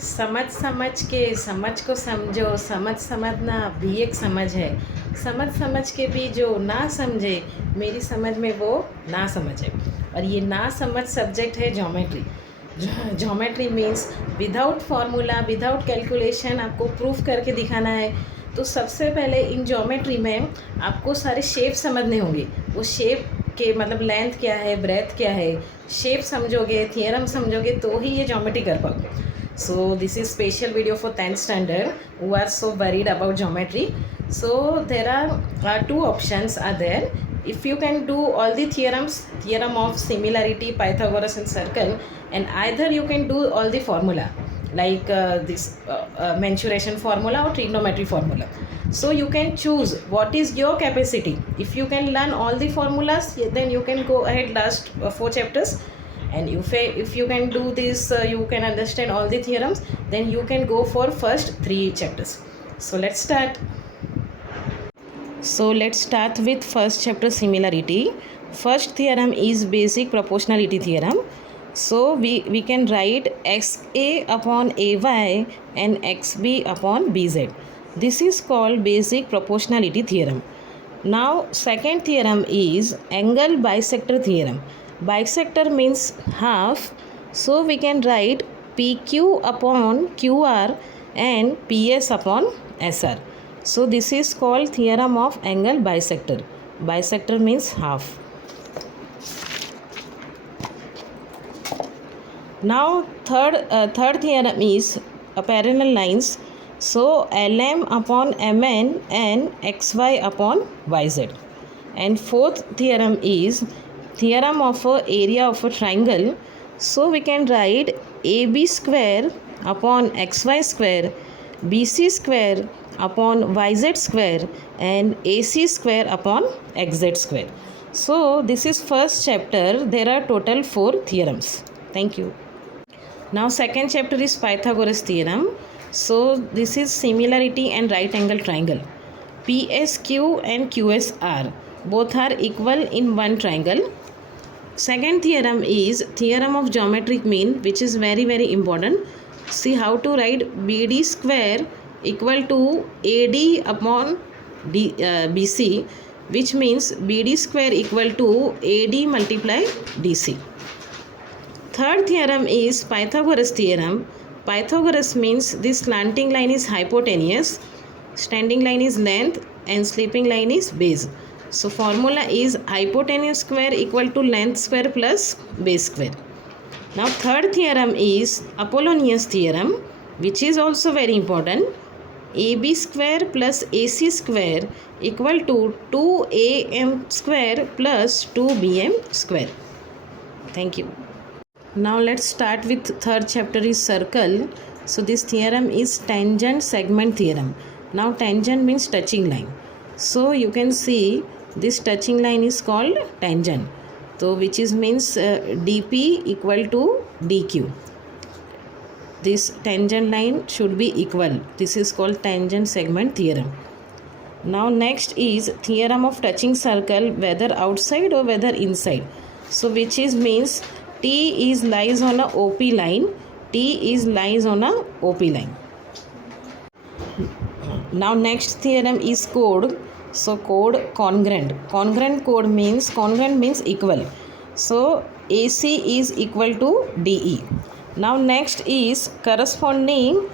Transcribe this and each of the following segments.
समझ के समझ को समझो, समझना भी एक समझ है। समझ के भी जो ना समझे, मेरी समझ में वो ना समझे। और ये ना समझ सब्जेक्ट है geometry. Geometry means without formula, without calculation आपको प्रूफ करके दिखाना है। तो सबसे पहले इन ज्योमेट्री में आपको सारे शेप समझने होंगे। वो शेप के मतलब लेंथ क्या है, ब्रेथ क्या है, शेप समझोगे, थियरम समझोगे तो ही ये ज्योमेट्री कर पाओगे। So this is special video for 10th standard who are so worried about geometry. So there are two options are there. If you can do all the theorems, theorem of similarity, Pythagoras and circle, and either you can do all the formula like this mensuration formula or trigonometry formula. So you can choose what is your capacity. If you can learn all the formulas, then you can go ahead last 4 chapters. And if you can do this, you can understand all the theorems, then you can go for first 3 chapters. So let's start. So let's start with first chapter, similarity. First theorem is basic proportionality theorem. So we can write xa upon ay and xb upon bz. This is called basic proportionality theorem. Now second theorem is angle bisector theorem. Bisector means half, so we can write PQ upon QR and PS upon SR. So this is called theorem of angle bisector. Bisector means half. Now third theorem is parallel lines. So LM upon MN and XY upon YZ. And fourth theorem is theorem of area of a triangle. So we can write AB square upon XY square, BC square upon YZ square and AC square upon XZ square. So this is first chapter. There are total 4 theorems. Thank you. Now second chapter is Pythagoras Theorem. So this is similarity and right angle triangle. PSQ and QSR both are equal in one triangle. Second theorem is theorem of geometric mean, which is very important. See how to write BD square equal to AD upon BC, which means BD square equal to AD multiply DC. Third theorem is Pythagoras theorem. Pythagoras means this slanting line is hypotenuse, standing line is length and sleeping line is base. So formula is hypotenuse square equal to length square plus base square. Now third theorem is Apollonius theorem, which is also very important. AB square plus AC square equal to 2AM square plus 2BM square. Thank you. Now let's start with third chapter is circle. So this theorem is tangent segment theorem. Now tangent means touching line. So you can see this touching line is called tangent. So which is means DP equal to DQ. This tangent line should be equal. This is called tangent segment theorem. Now next is theorem of touching circle, whether outside or whether inside. So which is means T is lies on a OP line. T is lies on a OP line. Now next theorem is chord. So chord congruent. Congruent chord means equal. So AC is equal to DE. Now next is corresponding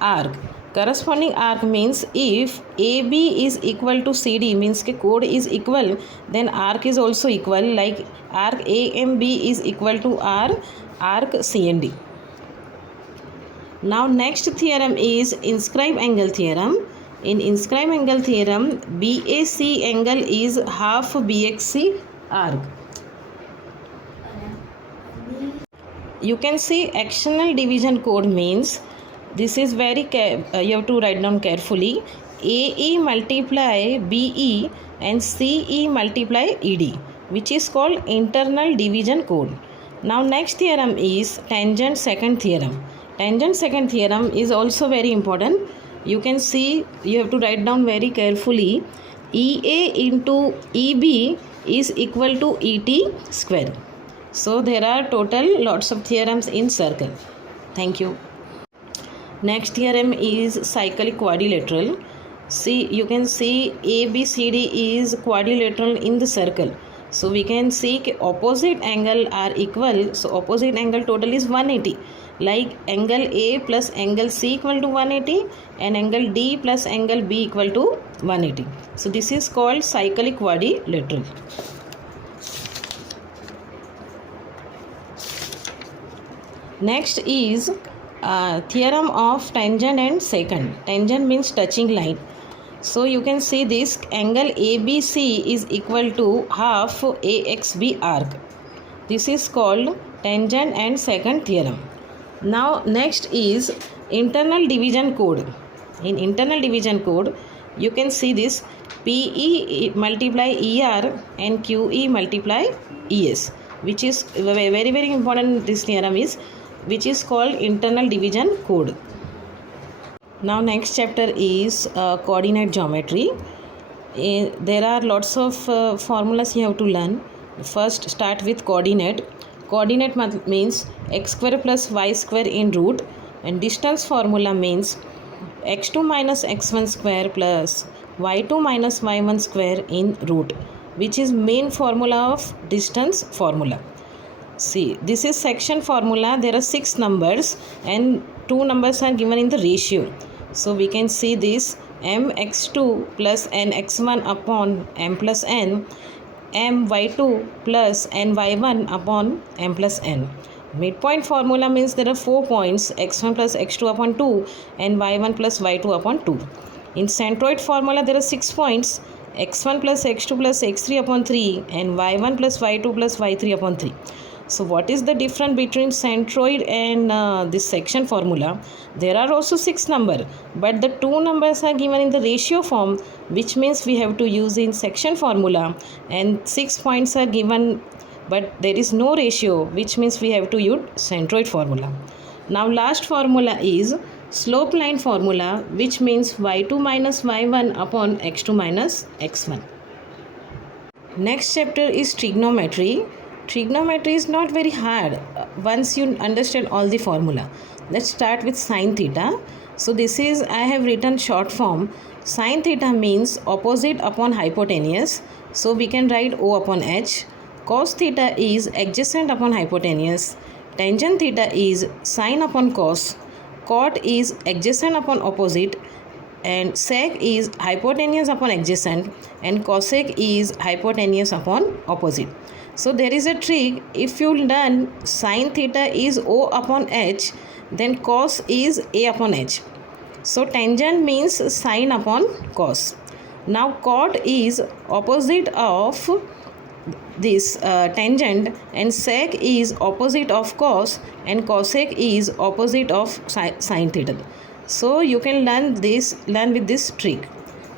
arc. Corresponding arc means if AB is equal to CD means के chord is equal, then arc is also equal, like arc AMB is equal to arc CND. Now next theorem is inscribe angle theorem. In inscribe angle theorem, BAC angle is half BXC arc. You can see actional division chord means this is very you have to write down carefully. AE multiply BE and CE multiply ED, which is called internal division chord. Now next theorem is tangent second theorem. Tangent second theorem is also very important. You can see, you have to write down very carefully. EA into EB is equal to ET square. So there are total lots of theorems in circle. Thank you. Next theorem is cyclic quadrilateral. See, you can see ABCD is quadrilateral in the circle. So we can see opposite angle are equal. So opposite angle total is 180. Like angle A plus angle C equal to 180 and angle D plus angle B equal to 180. So this is called cyclic quadrilateral. Next is theorem of tangent and secant. Tangent means touching line. So you can see this angle ABC is equal to half AXB arc. This is called tangent and secant theorem. Now next is internal division code. In internal division code, you can see this PE multiply ER and QE multiply ES, which is very important. This theorem is which is called internal division code. Now next chapter is coordinate geometry. There are lots of formulas you have to learn. First start with coordinate. Coordinate means x square plus y square in root, and distance formula means x2 minus x1 square plus y2 minus y1 square in root, which is main formula of distance formula. See, this is section formula. There are 6 numbers and 2 numbers are given in the ratio. So we can see this mx2 plus nx1 upon m plus n, my2 plus ny1 upon m plus n. Midpoint formula means there are 4 points, x1 plus x2 upon 2 and y1 plus y2 upon 2. In centroid formula there are 6 points, x1 plus x2 plus x3 upon 3 and y1 plus y2 plus y3 upon 3. So what is the difference between centroid and this section formula? There are also 6 numbers, but the 2 numbers are given in the ratio form, which means we have to use in section formula, and 6 points are given but there is no ratio, which means we have to use centroid formula. Now last formula is slope line formula, which means y2 minus y1 upon x2 minus x1. Next chapter is trigonometry. Trigonometry is not very hard once you understand all the formula. Let's start with sine theta. So this is, I have written short form. Sine theta means opposite upon hypotenuse. So we can write O upon H. Cos theta is adjacent upon hypotenuse. Tangent theta is sine upon cos. Cot is adjacent upon opposite. And sec is hypotenuse upon adjacent. And cosec is hypotenuse upon opposite. So there is a trick. If you learn sine theta is O upon H, then cos is A upon H. So tangent means sine upon cos. Now cot is opposite of this tangent, and sec is opposite of cos, and cosec is opposite of sine theta. So you can learn with this trick.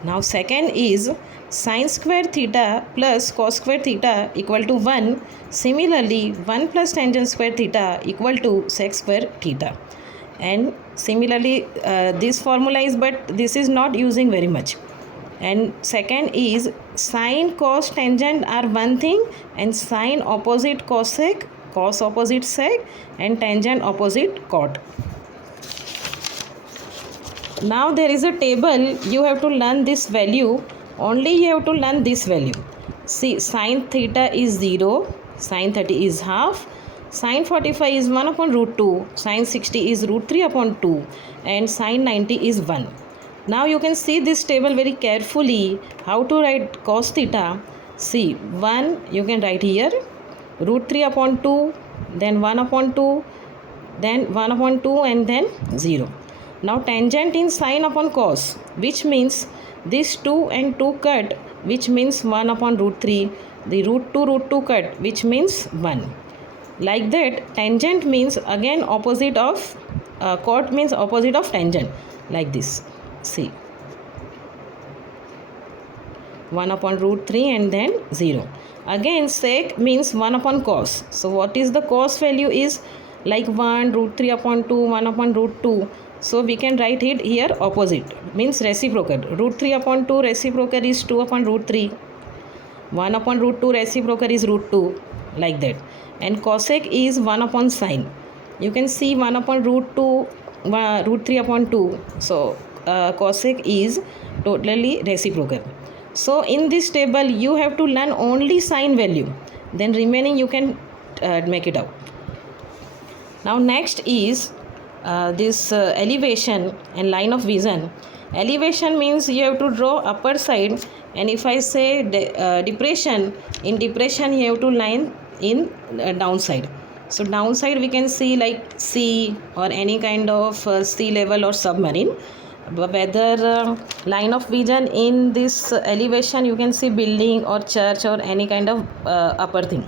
Now second is sin square theta plus cos square theta equal to 1. Similarly, 1 plus tangent square theta equal to sec square theta. And similarly, this formula is, but this is not using very much. And second is sine cos tangent are one thing, and sine opposite cosec, cos opposite sec, and tangent opposite cot. Now there is a table. You have to learn this value. Only you have to learn this value. See, sin theta is 0, sin 30 is half, sin 45 is 1 upon root 2, sin 60 is root 3 upon 2, and sin 90 is 1. Now you can see this table very carefully. How to write cos theta? See, 1 you can write here, root 3 upon 2, then 1 upon 2, then 1 upon 2, and then 0. Now tangent in sine upon cos, which means this 2 and 2 cut, which means 1 upon root 3. The root 2 cut, which means 1. Like that, tangent means again opposite of cot means opposite of tangent. Like this. See. 1 upon root 3 and then 0. Again sec means 1 upon cos. So what is the cos value is like 1 root 3 upon 2, 1 upon root 2. So we can write it here opposite, means reciprocal. Root 3 upon 2 reciprocal is 2 upon root 3. 1 upon root 2 reciprocal is root 2, like that. And cosec is 1 upon sine. You can see 1 upon root 2 root 3 upon 2. So cosec is totally reciprocal. So in this table you have to learn only sine value, then remaining you can make it out. Now next is this elevation and line of vision. Elevation means you have to draw upper side, and if I say depression, in depression you have to line in downside. So downside we can see like sea or any kind of sea level or submarine. Whether line of vision in this elevation you can see building or church or any kind of upper thing.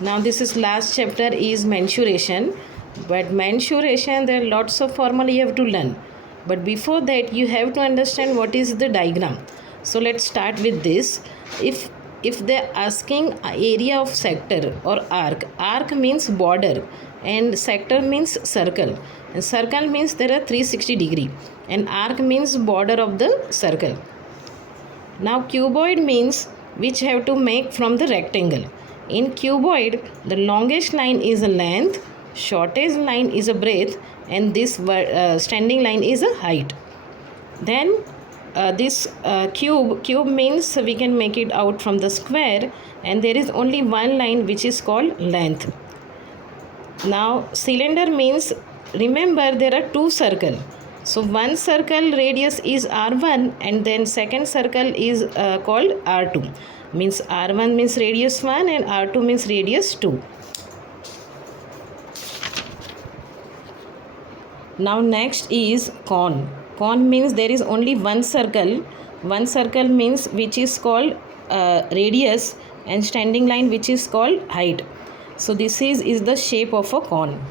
Now this is last chapter is mensuration, but mensuration there are lots of formula you have to learn, but before that you have to understand what is the diagram. So let's start with this. If they are asking area of sector or arc means border and sector means circle, and circle means there are 360 degree and arc means border of the circle. Now cuboid means which have to make from the rectangle. In cuboid, the longest line is a length, shortest line is a breadth, and this standing line is a height. Then this cube means we can make it out from the square, and there is only one line which is called length. Now cylinder means, remember there are two circles. So one circle radius is R1 and then second circle is called R2. Means R1 means radius 1 and R2 means radius 2. Now next is cone. Cone means there is only one circle. One circle means which is called radius and standing line which is called height. So this is the shape of a cone.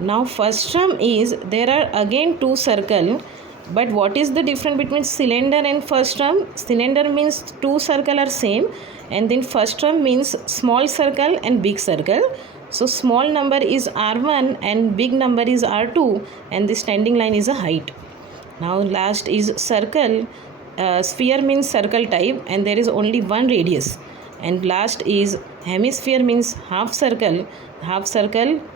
Now first term is there are again two circle, but what is the difference between cylinder and first term? Cylinder means two circle are same, and then first term means small circle and big circle. So small number is R1 and big number is R2, and the standing line is a height. Now last is circle. Sphere means circle type and there is only one radius. And last is hemisphere means half circle,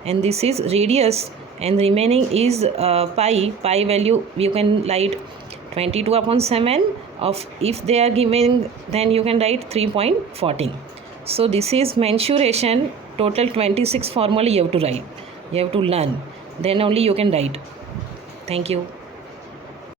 and this is radius, and remaining is pi value you can write 22 upon 7 of, if they are given then you can write 3.14. So this is mensuration. Total 26 formula you have to write, you have to learn, then only you can write. Thank you.